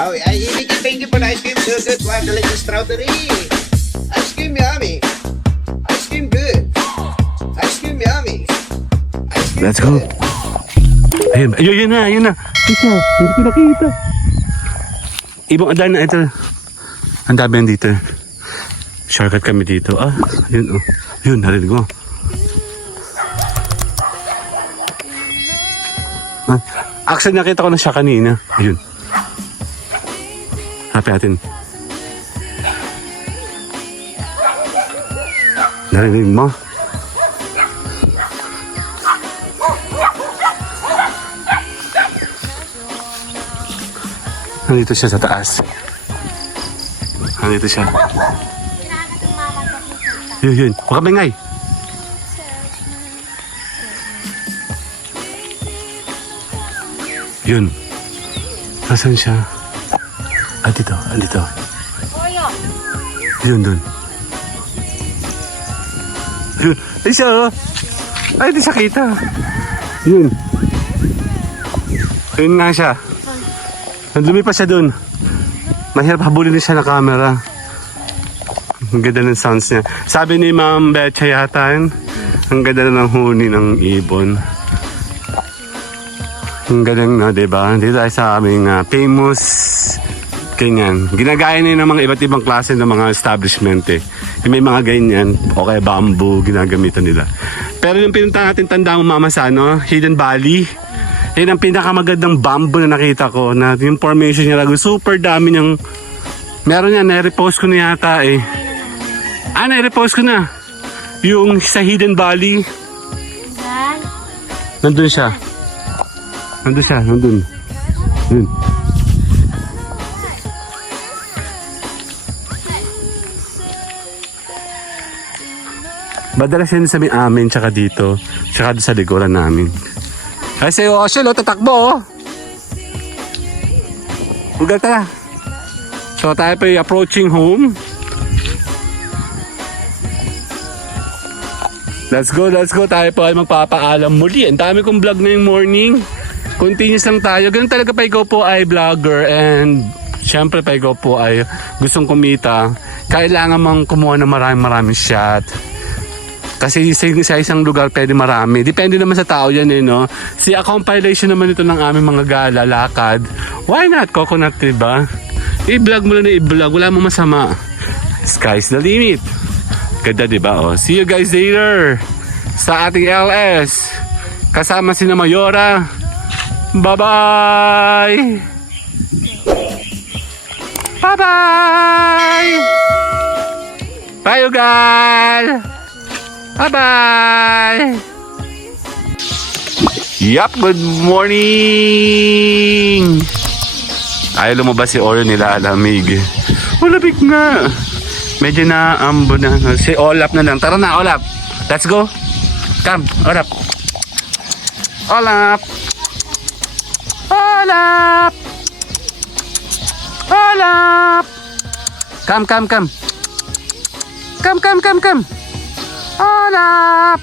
Oh, thank you for the ice cream. So good. Wow, delicious strawberry. Ice cream yummy. Ice cream good. Ice cream yummy. Ice cream Let's go. good. Ayun, ayun na, ayun na. Ito, hindi ko nakita. Ibang adan na ito. Ang dami yan dito. Shortcut kami dito. Ah, yun oh. Yun, narinig mo. Ah, actually, nakita ko na siya kanina. Ayun. Happy natin. Narinig mo? Nandito siya sa taas. Nandito siya. Yun, yun. Huwag ka maingay. Yun. Nasaan siya? Ah, dito. Andito. Yun, dun. Yun. Ay, siya, oh. Ay, di siya kita. Yun. Yun nga siya. Lumipas siya dun. Mahirap habulin din siya na camera. Ang ganda ng sounds niya. Sabi ni Ma'am Betcha yata yun, ang ganda na ng huni ng ibon. Ang galing na, diba? Dito tayo sa aming famous ganyan. Ginagaya niya ng mga iba't ibang klase ng mga establishment eh. May mga ganyan, o kaya bamboo, ginagamitan nila. Pero yung pinunta natin, tanda mo mama sa ano, Hidden Valley. Yan ang pinakamagandang bamboo na nakita ko, na yung formation niya, super dami niyang, meron yan, nai-repost ko na yata eh. Ah, nai-repost ko na. Yung sa Hidden Valley. Nandun siya. Nandun siya, nandun. Yun. Madalas yan sa amin, tsaka dito, tsaka sa likuran namin. Kasi yung Oshel, tatakbo oh. Huwag ka. So tayo pa approaching home. Let's go. Tayo pa ay magpapaalam muli. Ang dami kong vlog ngayong morning. Continuous lang tayo. Ganun talaga pa ikaw po ay vlogger. And syempre pa ikaw po ay gustong kumita. Kailangan mang kumuha ng maraming shot. Kasi sa isang lugar pwede marami. Depende naman sa tao yan eh, no? Si a compilation naman ito ng aming mga gala, lakad. Why not? Coconut, diba? I-vlog mo lang na i-vlog. Wala mo masama. Sky's the limit. Ganda, diba? Oh, see you guys later sa ating LS. Kasama si na Mayora. Bye-bye! Bye-bye! Bye, Ugal! Bye-bye! Yup, good morning! Ay, lumabas si Oreo nila, alamig. Malamig nga. Medyo naambo na. Si Olap na lang. Tara na, Olap. Let's go. Come, Olap. Olap! Olap! Olap! Come. Come. Olap!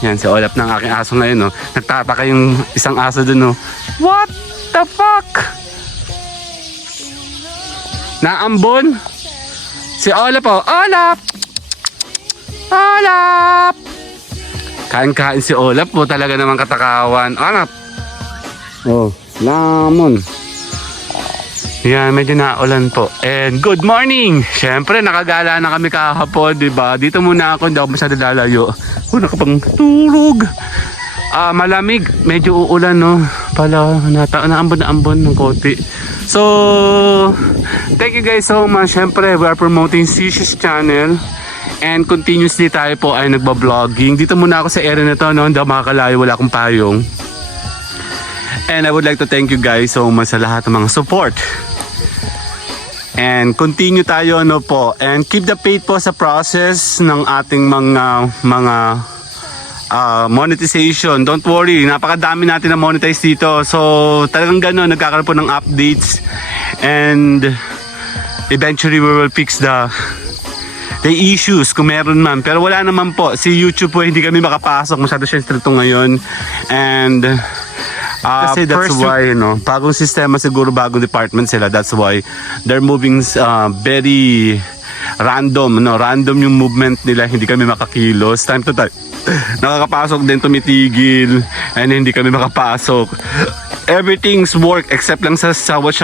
Yan, si Olap ng aking aso ngayon, no? Nagtataka yung isang aso dun, no? What the fuck? Naambon? Si Olap, oh. Olap! Olap! Kain-kain si Olap, po. Talaga naman katakawan. Olap! Oh, lamon. Yan, medyo naulan po. And good morning! Siyempre, nakagala na kami kahapon, diba? Dito muna ako, hindi ako masyado lalayo. Nakapang tulog. Malamig, medyo uulan, no? Pala, naambon ng konti. So, thank you guys so much. Siyempre, we are promoting Sish's channel. And continuously tayo po ay nagba-vlogging. Dito muna ako sa area na to, no? Hindi ako makakalayo, wala akong payong. And I would like to thank you guys so much sa lahat ng mga support. And continue tayo, ano po, and keep the faith po sa process ng ating mga monetization. Don't worry, napakadami natin na monetize dito. So talagang gano'n, nagkakaroon po ng updates, and eventually we will fix the issues kung meron man. Pero wala naman po, si YouTube po hindi kami makapasok, masyado siya stricto ngayon. And Kasi that's why, bagong sistema siguro, bagong department sila. That's why they're moving very random, random yung movement nila. Hindi kami makakilos. Time to time, nakakapasok din, tumitigil, and hindi kami makapasok. Everything's work except lang sa watch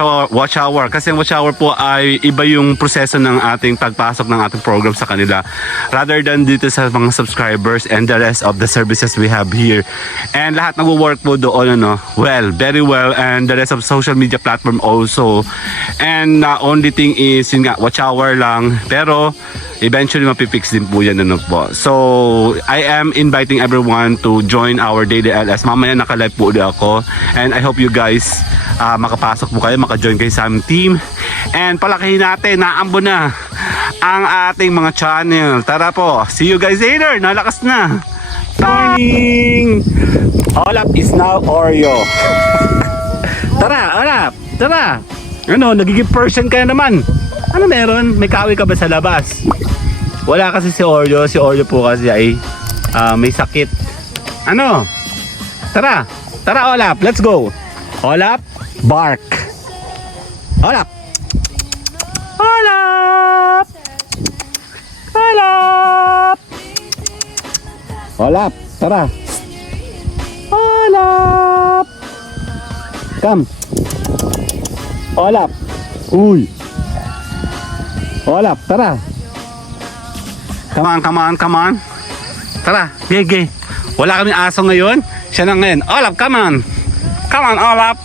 hour. Kasi ang watch hour po ay iba yung proseso ng ating pagpasok ng ating program sa kanila. Rather than dito sa mga subscribers and the rest of the services we have here. And lahat nagwo-work po doon, well, very well. And the rest of social media platform also. And only thing is, yun nga, watch hour lang. Pero eventually mapipix din po yan, po. So, I am inviting everyone to join our daily LS. Mamaya naka-live po ulit ako. And I hope you guys makapasok po kayo, maka-join kayo sa aming team. And palakihin natin, naambo na ang ating mga channel. Tara po, see you guys later. Nalakas na. Morning! Olap is now Oreo. Tara, Olap, tara. Ano, nagiging person ka na naman. Ano meron? May kaaway ka ba sa labas? Wala kasi si Oreo. Si Oreo po kasi ay may sakit. Ano? Tara. Tara, Olap. Let's go. Olap, bark. Olap. Olap. Olap. Olap. Tara. Olap. Come. Olap. Uy. Olap, tara. Come on, come on, come on. Tara, gege. Wala kaming aso ngayon. Siya na ngayon. Olap, come on. Come on, Olap.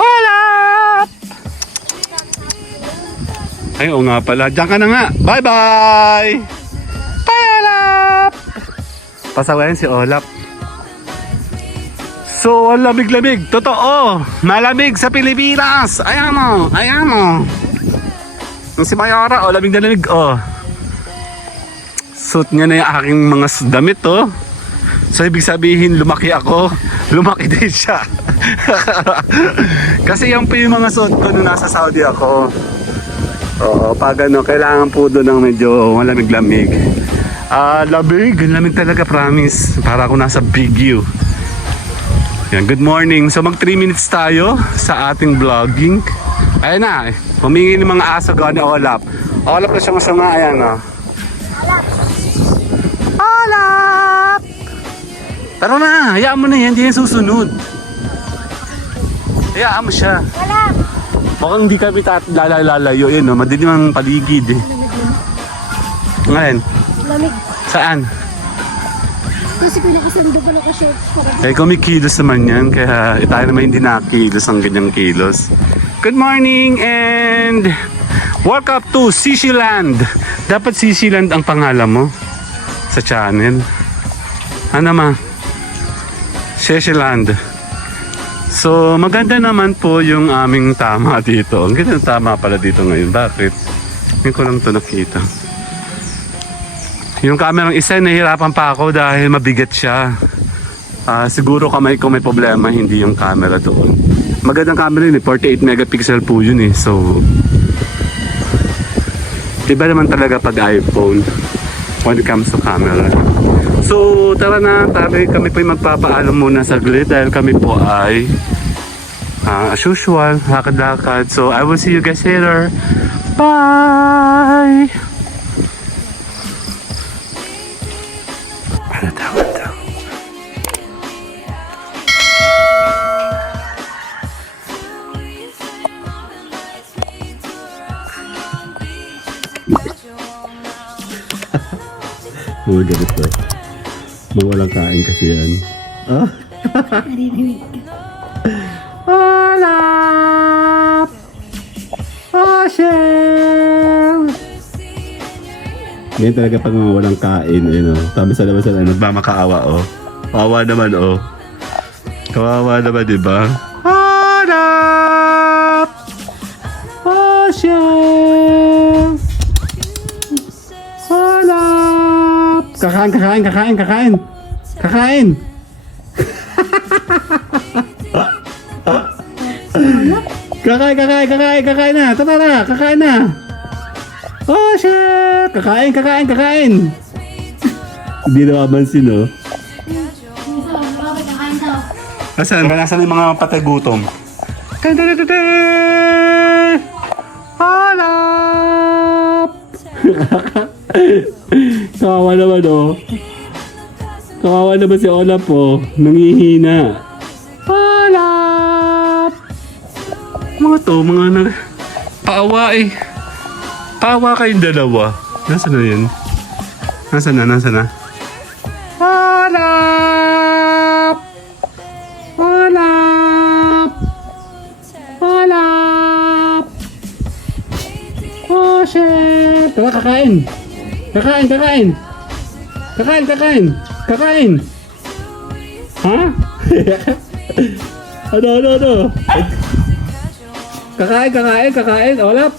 Olap! Ay, oo nga pala. Diyan ka na nga. Bye-bye! Bye, Olap! Pasawayan si Olap. So, ang lamig-lamig. Totoo. Malamig sa Pilipinas. Ayan mo. Ayan mo. Si Mayara, lamig na lamig, suot niya na yung aking mga damit, So, ibig sabihin, lumaki ako. Lumaki din siya. Kasi yan po yung mga suot ko nung nasa Saudi ako. Oo, pag kailangan po doon ng medyo malamig-lamig. Lamig talaga, promise. Para ako nasa Big U. Yan, good morning. So, mag 3 minutes tayo sa ating vlogging. Ayan na, humingi ng mga aso gawa ni Olap. Olap na siya masama, ayan Olap! Tara na, hayaan mo na yan, hindi yan susunod. Hayaan mo siya. Olap! Mukhang hindi kami lalayo, madilim ang paligid Ngayon? Lamig. Saan? Kasi pinakasando pa naka-shorts pa. Kumikilos naman yan, kaya tayo naman hindi nakakilos ang ganyang kilos. Good morning and welcome to Sishiland. Dapat Sishiland ang pangalan mo sa channel. Ano ma? Sishiland. So maganda naman po yung aming tama dito. Ang ganda ng tama pala dito ngayon. Bakit? Hindi ko lang ito nakita. Yung kamerang isa, nahihirapan pa ako dahil mabigat siya. Siguro kamay ko may problema, hindi yung camera doon. Magandang camera yun 48 megapixel po yun So, iba naman talaga pag iPhone when it comes to camera. So, tara na, kami po yung magpapaalam muna saglit dahil kami po ay as usual, lakad-lakad. So, I will see you guys later. Bye! Mga ganito. Mga walang kain kasi yan. Olap! Oshel! Ganyan talaga pag mga walang kain. Sabi sa labas na nagmamakaawa. Kawawa naman Kawawa naman, diba? Olap! Oshel! Olap! Kakain! Kakain na! Tara! Kakain na! Oh shit! Kakain! Hindi na mamansin, Nasaan yung mga patay gutom? Hanap! Kawawa naman oh. Kawawa naman si Olap oh. Nangihina. Hanap! Mga to, mga paawa eh. Paawa kayong dalawa. Nasaan na yun? Nasaan na? Hanap! Hanap! Hanap! Oh shit! Tara, kakain! Kakain! Ha? Ano? Kakain! Olap!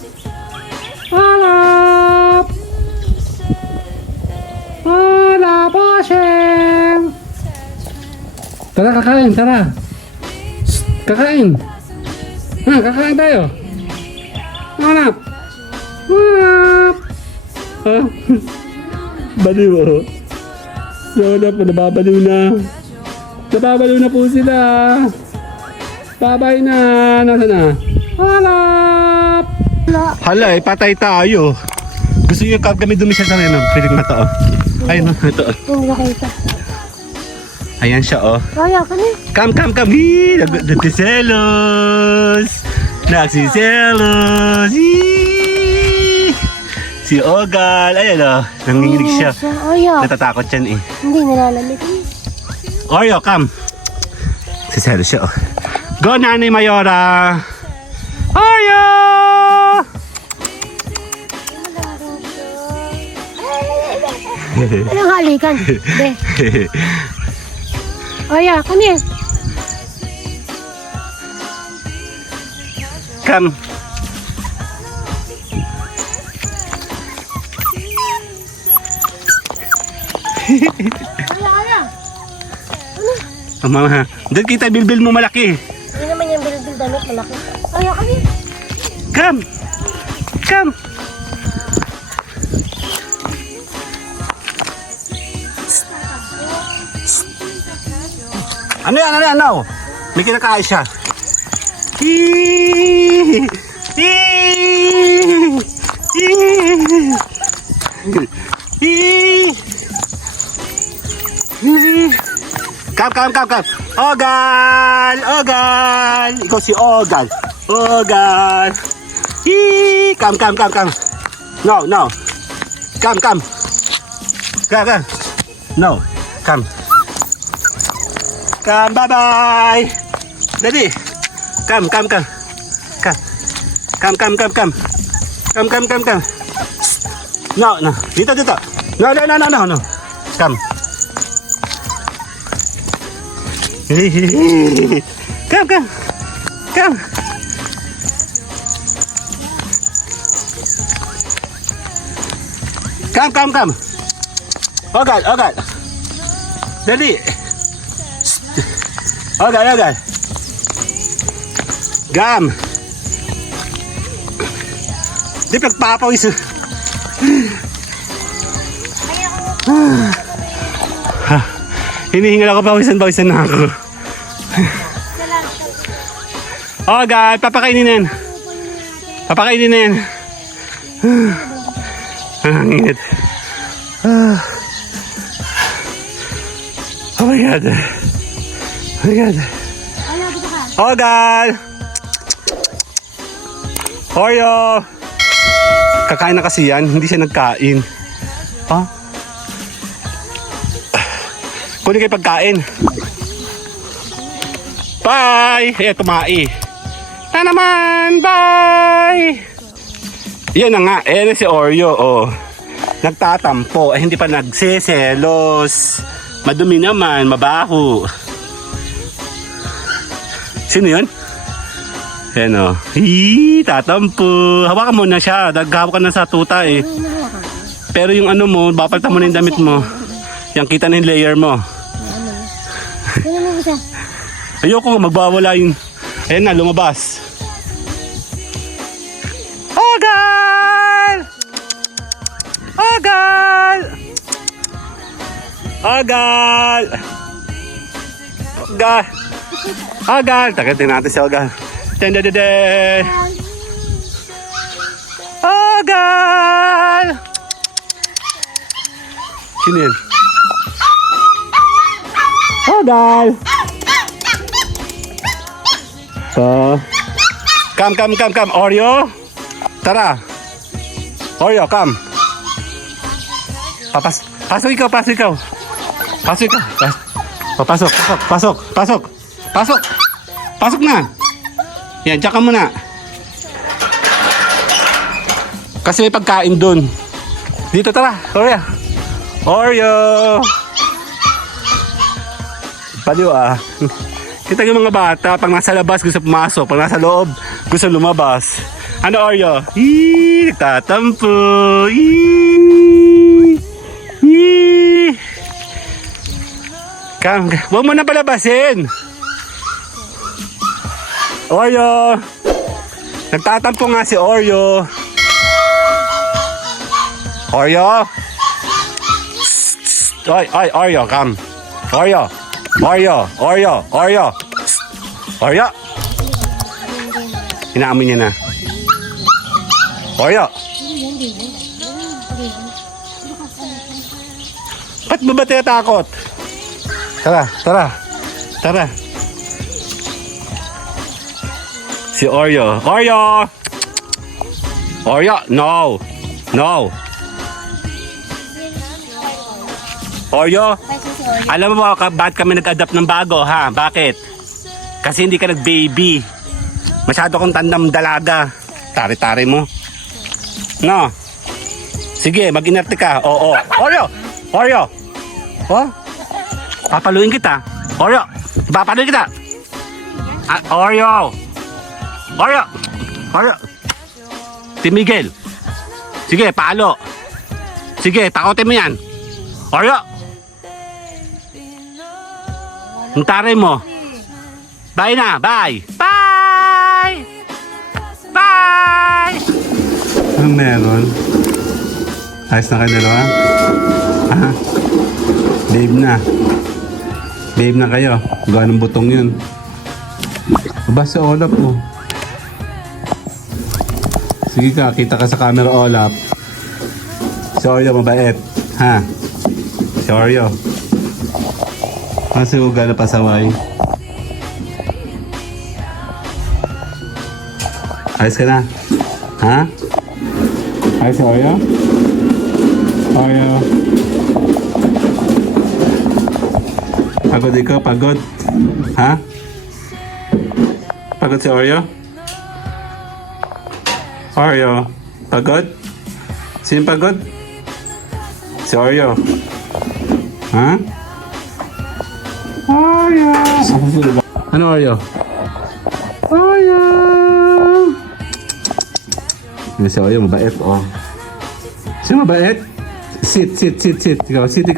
Hanap! Hanap! Oh shit! Tara, kakain! Kakain! Ha, kakain tayo! Hanap! Ha? Baliw oh. So na po, nababaliw na po sila. Babay na. Nasa na? Hanap! Hala, patay tayo. Gusto nyo kami dumisya sa rin. Piling mata oh. Ayun oh, ito oh. Hindi nakita. Ayan siya oh. Kaya ka na. Come. Hii! Nagsiselos. Hii! Si Ogal. Ayan oh. Nanginginig siya. Oyo. Natatakot yan eh. Hindi nilalamig. Oreo, come. Siselos siya oh. Go, Nanay Mayora. Oreo! Anong halikan? Be. Oyo, come here. Come. Oyo. Mama ha. Doon kita bilbil mo malaki. Hindi naman yung bilbil damit malaki. Oyo, come here. Come. Ano yan? May kinakain siya. Hii! Come. Ogal! Ikaw si Ogal. Hii! Come. No. Come. No. Come. Bye-bye. Daddy. Come. Come. No. Dito. No. Come. Come. Come. Ogal. Daddy. Ogal. Gam. Di pagpapawis. Hinihingal ako, pawisan na ako. Ogal, papakainin na yan. Ang init. Oh my God. Ogal! Oreo! Kakain na kasi yan, hindi siya nagkain. Ha? Kunin kayo pagkain. Bye! Tumae. Na naman! Bye! Yan na nga, na si Oreo, oh. Nagtatampo, hindi pa nagseselos. Madumi naman, mabaho. Sino yun? Yan o. Tatampo. Hawakan mo na siya. Naghawak ka na sa tuta eh. Pero yung ano mo, bapaltan mo na yung damit mo. Yang kita na yung layer mo. Ayoko nga, magbawala yun. Ayan na, lumabas. Ogal! Ogal! Tagatin natin si Ogal. Tendedede! Ogal! Sino yan? Ogal! Come. Oreo? Tara. Oreo, come. Pasok ikaw. Pasok na. Yan, tsaka mo na. Kasi may pagkain dun. Dito, tara. Oreo. Paliw ah. Kita yung mga bata, pag nasa labas gusto pumasok, pag nasa loob gusto lumabas. Ano Oreo? Nagtatampo. Huwag mo na palabasin. Oreo. Nagtatampo nga si Oreo. Oreo. Oy, Oreo, come. Oreo. Inaamoy niya na. Oreo. Ba't mo ba tinatakot? Tara. Si Oreo. Oreo, no. Oreo, alam mo bakit kami nag-adapt ng bago, ha? Bakit? Kasi hindi ka nag-baby. Masyado kong tandang dalaga. Tari-tari mo. No? Sige, mag-inerte ka. Oo. Oreo! Oh? Papaluin kita. Oreo! Papaluin kita. Oreo! Timigil. Sige, palo. Sige, takotin mo yan. Oreo! Ang taray mo. Bye na. Bye. Anong meron? Ayos na kayo dalawa? Aha. Babe na kayo. Ganong butong yun. Aba si Olap po. Sige ka, kita ka sa camera Olap. Si Oreo mabait. Ha? Si Oreo. Kasi huwag na pasaway. Ayos ka na? Ha? Ayos si Oreo? Pagod ikaw? Pagod? Ha? Pagod si Oreo? Pagod? Sino pagod? Si Oreo. Ha? Oreo! Ano Oreo? Si Oreo mabait, oh. Sino mabait? Sit. Ikaw, sit.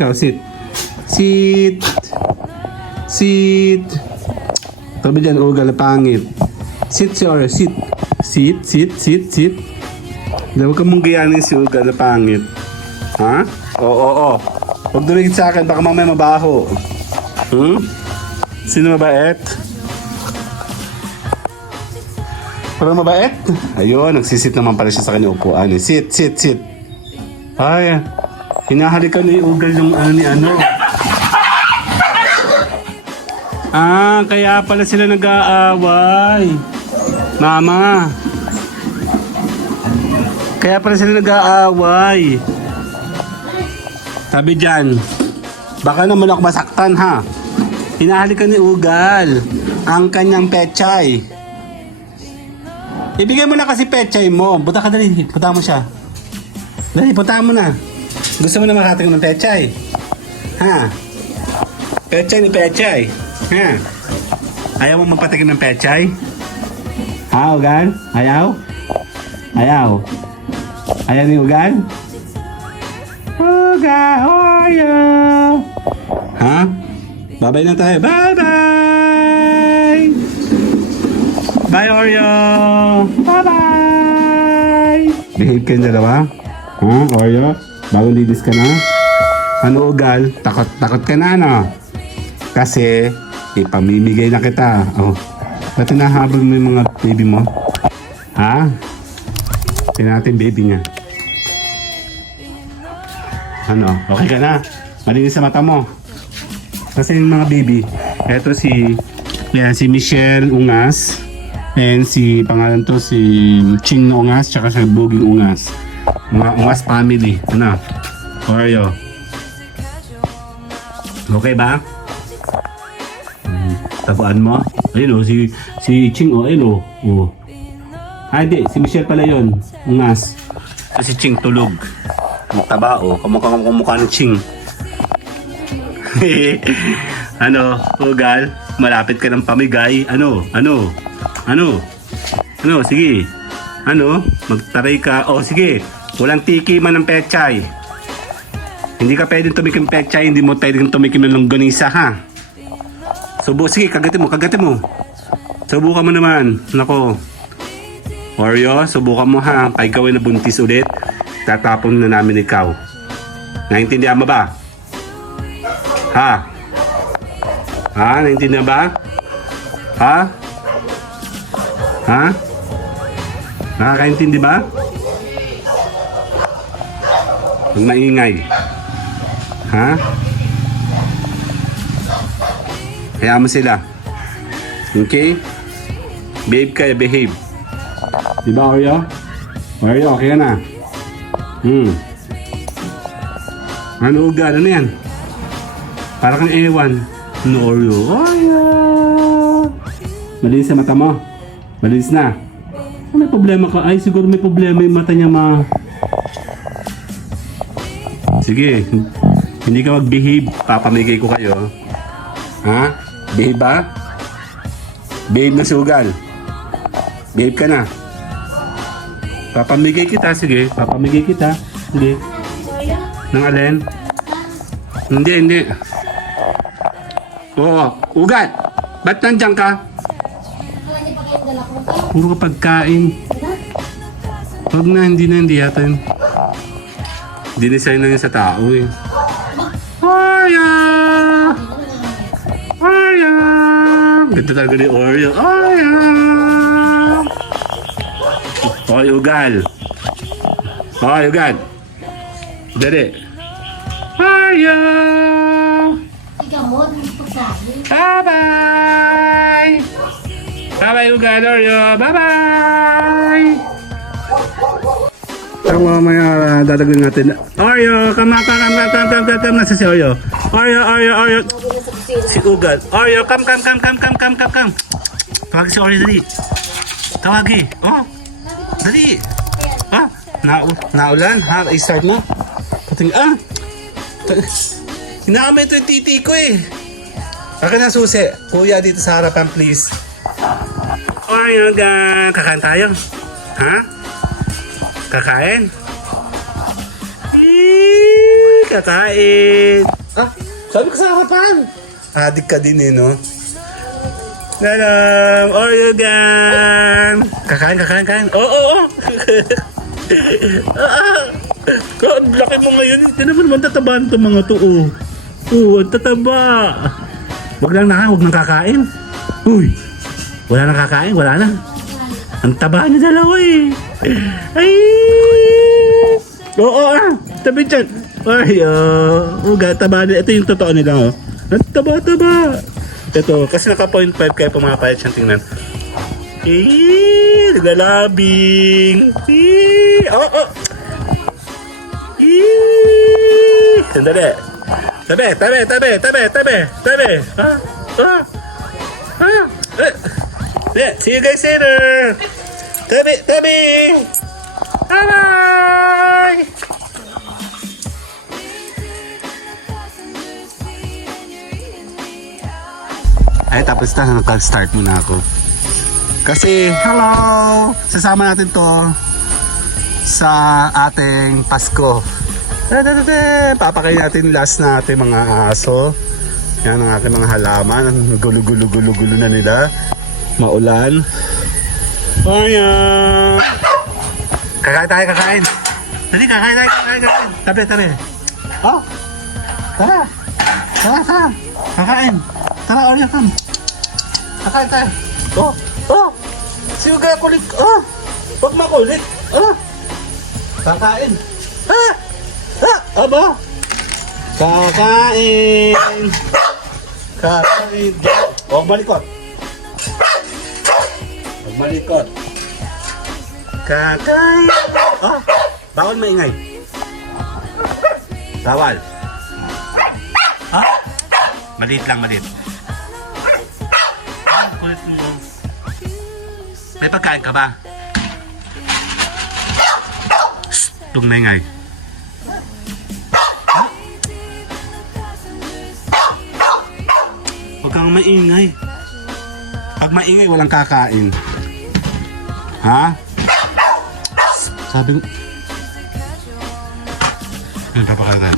Sit. Tabi dyan, ugal na pangit. Sit si Oreo, sit. Sit. Huwag ka mong gayanin si ugal na pangit. Ha? Oo. Huwag dumigit sa akin, baka mamaya mabaho. Sino mabait? Parang mabait? Ayun, nagsisit naman pala siya sa kanyang upuan. Sit. Ay, hinahalikan na yung ugal yung ano. Kaya pala sila nag-aaway. Mama. Kaya pala sila nag-aaway. Sabi dyan, baka naman ako masaktan ha. Hinahalikan ni ugal ang kanyang pechay. Ibigay mo na kasi pechay mo. Buta ka dali. Buta mo siya. Dali, buta mo na. Gusto mo na makating ng pechay? Ha? Pechay ni pechay. Ha? Ayaw mo magpatikin ng pechay? Ha, ugal? Ayaw? Ayaw ni ugal? Oreo! Ha? Bye-bye na tayo. Bye-bye! Bye, Oreo! Bye-bye! Behave kayong dalawa? Oreo? Bagong lidis ka na? Ano ugal? Takot ka na, no? Kasi Ipamimigay na kita. Oh. Ba't hinahabol mo yung mga baby mo? Ha? Tingnan natin baby niya. Ano? Okay ka na? Malinis sa mata mo. Kasi yung mga baby, eto si Michelle Ungas. And si pangalan to si Ching Ungas tsaka si Buging Ungas. Mga Ungas family. Ano? Oreo. Okay ba? Tabuan mo? Ayun o, si Ching o, ayun o. Oh. Ah, hindi. Si Michelle pala yun. Ungas. Si Ching tulog. Ang taba o. Kamukha ng Ching. Ano, Ugal? Malapit ka ng pamigay. Ano? Sige. Ano? Magtaray ka. O, sige. Walang tiki man ng pechay. Hindi ka pwedeng tumikim pechay. Hindi mo pwedeng tumikim ng longganisa, ha? Sige, kagatin mo. Subukan mo naman. Nako. Oreo, subukan mo, ha? Kaya gawin na buntis ulit. Tatapon na namin ikaw. Naintindihan mo ba? Ha? Naintindihan ba? Ha? Nakakaintindi ba? Huwag maingay. Ha? Kaya mo sila. Okay? Behave kayo, behave. Diba, Oreo? Oreo, okay ka na? Ano ugal? Ano yan? Para kang ewan. Ano, Oreo? Oreo! Malinis sa mata mo? Malinis na? May problema ka? Ay, siguro may problema yung mata niya, ma. Sige, hindi ka mag-behave. Papamigay ko kayo. Ha? Behave ba? Behave na sugal. Behave ka na. Papamigay kita, sige. Papamigay kita. Sige. Nang alin? Hindi. Oo, ugat. Ba't nandiyan ka? Puro ka pagkain. Huwag na, hindi yata yun. Dinesign lang yun sa tao eh. Oreo! Ganda talaga ni Oreo. Oreo! Okay, ugal. Dali. Oreo! Bye-bye! Bye-bye, ugal, Oreo! Bye-bye! Ang mamaya dadagdag natin. Oreo, come. Nasa si Oreo. Oreo. Si Ugal. Oreo, come. Tawag si Oreo, dali. Tawagi. Oh, dali. Naulan. Ha, i-start na. Hinakamay ito yung titi ko eh. Akin na susi. Kuya, dito sa harapan, please. Oreo, kakain tayo. Ha? Kakain? Kakain. Sabi ko sa harapan. Adik ka din eh, no? Dalam, Oreo gan. Kakain. Oo. Laki mo ngayon. Hindi naman tatabaan itong mga to, oh. Ang tataba. Huwag nang kakain. Uy, wala nang kakain, wala na. Ang taba niya dalawa eh. Ay! Oo, tabi dyan. Ay, taba nila. Ito yung totoo nila, oh. Ang taba. Ito, kasi naka 0.5 kaya pumapayat siyang tingnan. Nagalabing. Sandali. Tabi. See you guys later. Tabi. Bye. Ay, tapos na. Nag-start muna ako. Kasi, hello! Sasama natin to sa ating Pasko. Papakain natin last na ating mga aso. Yan ang ating mga halaman. Gulo na nila. Maulan. Ayan. Kakain. Dali, kakain. Tabi. Oh. Tara. Kakain. Tara, Oreo, come. Kakain tayo. Oh. Sino kaya kulit? Huwag makulit. Kakain. Aba. Kakain. Huwag malikot. Kakain. Bawal maingay. Bawal. Maliit lang, maliit. Kulit mo. May pagkain ka ba? Tung maingay. Huwag kang maingay. Pag maingay, walang kakain. Ha? Sabi ko... Ano papakita?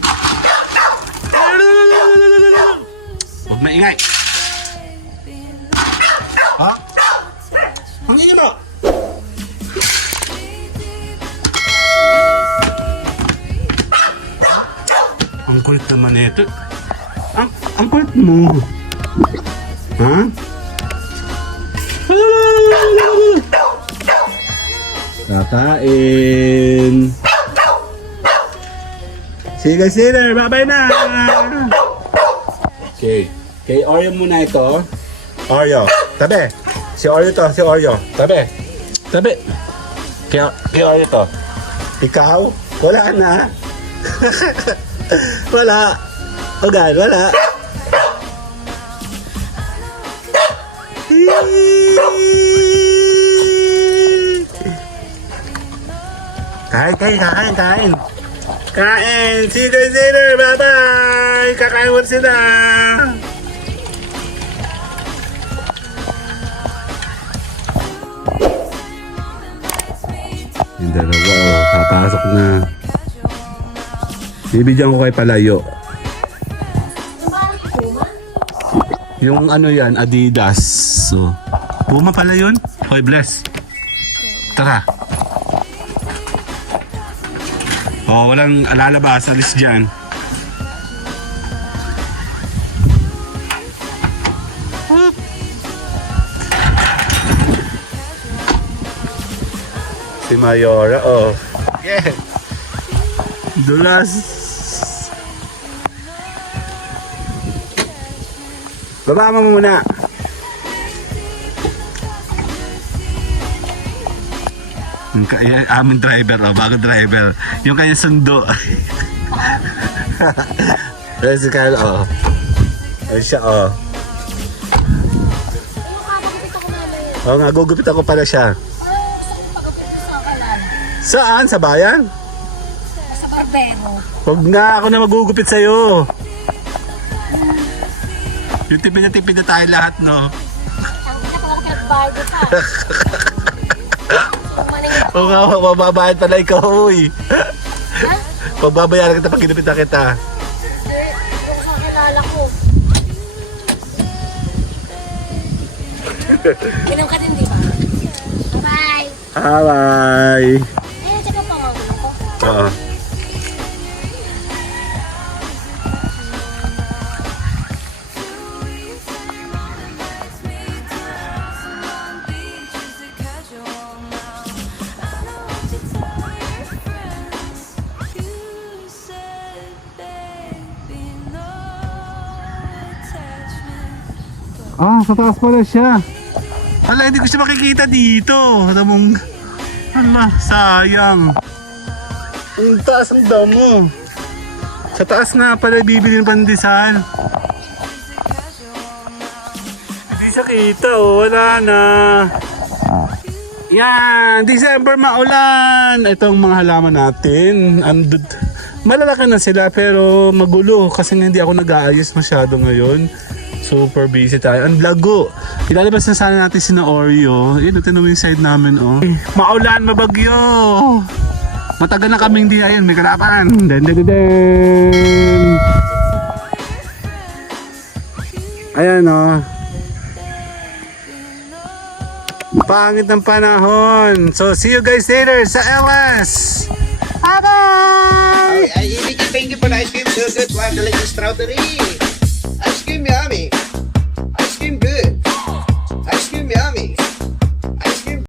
Huwag maingay. Ha? Ang ingay mo! Ang kulit naman ito. Ang kulit mo. Ha? Kakain. Sige, sinner. Bye-bye na. Okay. Kay Oreo muna ito. Oreo. Tabi. Si Oreo to. Si Oreo. Tabi. Tabi. Kay Oreo to. Ikaw? Wala na. Wala. Ogan, wala. Kain. Kain. See you guys later. Bye-bye. Kakain mo sila. Yung dalawa, papasok na. Bibigyan ko kay Palayo. Yung ano yan, Adidas. So, Puma pala yun? Hoy, bless. Tara. Walang lalabas. Alis dyan. Si Mayora, Yeah. Dulas. Baba mo muna. Aming driver, bago driver. Yung kanya sundo. Pero si Kyle, Ayun siya, nga, gugupit ako pala siya. Saan? Sa bayan? Sa barbero. Huwag nga, ako na magugupit sa'yo. Yung tipid na tayo lahat, no? Oo nga, mababayad pala ikaw, uy. Pagbabayaran kita pag ginupit na kita. Yung sa kilala ko. Inom ka din, di ba? Bye! Bye! Check up pa mga ko. Oo. Sa taas pala siya. Hala, hindi ko siya makikita dito. Hala, sayang. Ang taas ang damo. Sa taas nga pala bibili ng pandesal. Hindi siya kita, wala na. Yan, December maulan. Itong mga halaman natin, malalaki na sila pero magulo kasi hindi ako nag-aayos masyado ngayon. Super busy tayo. Ang lago. Ilalabas na sana natin si na Oreo. Yun, natin naman yung side namin, Maulan, mabagyo. Matagal na kaming di. Ayun, may kalapan. Den. Ayan, Pangit ng panahon. So, see you guys later sa LS. Bye-bye! Ay, thank you for the ice cream. So good. Wow, delicious strawberry. Ice cream yummy. Ice cream good.